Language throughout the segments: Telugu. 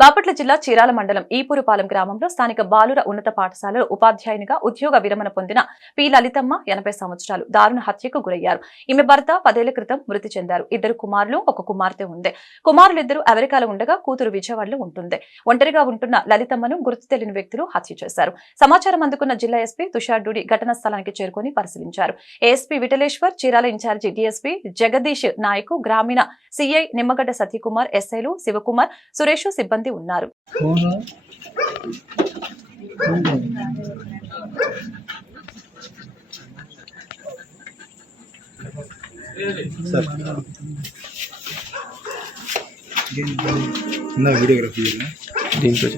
బాపట్ల జిల్లా చీరాల మండలం ఈపూరుపాలెం గ్రామంలో స్థానిక బాలుర ఉన్నత పాఠశాలలో ఉపాధ్యాయునిగా ఉద్యోగ విరమణ పొందిన పి లలితమ్మ 80 సంవత్సరాలు దారుణ హత్యకు గురయ్యారు. ఈమె భర్త 10 ఏళ్ల క్రితం మృతి చెందారు. 2 కుమారులు, 1 కుమార్తె ఉంది. కుమారులిద్దరూ అమెరికాలో ఉండగా కూతురు విజయవాడలో ఉంటుంది. ఒంటరిగా ఉంటున్న లలితమ్మను గుర్తు తెలియని వ్యక్తులు హత్య చేశారు. సమాచారం అందుకున్న జిల్లా ఎస్పీ తుషార్ డూడి ఘటనా స్థలానికి చేరుకుని పరిశీలించారు. ASP Vithaleshwar, Chirala in charge DSP Jagadish Nayak, గ్రామీణ సిఐ నిమ్మగడ్డ సత్యకుమార్, ఎస్ఐలు శివకుమార్, సురేష్ సిబ్బంది ఉన్నారు. వీడియోగ్రఫీ దీంట్లో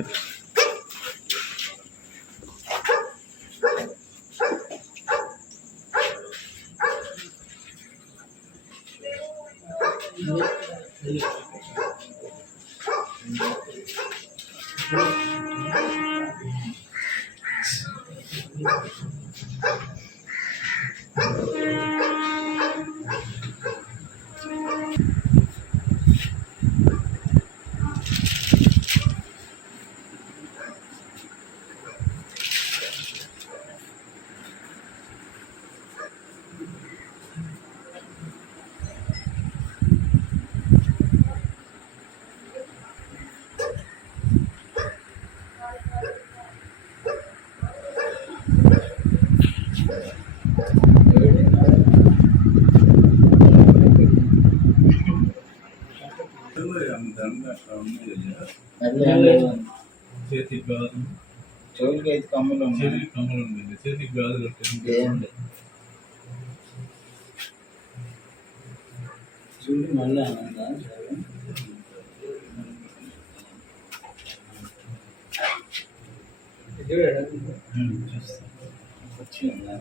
చేతికి గాజు, చెవులకి అయితే కమ్మలు ఉంది, చేతికి గాజు కట్టండి. చూడు మళ్ళీ వచ్చి ఉందా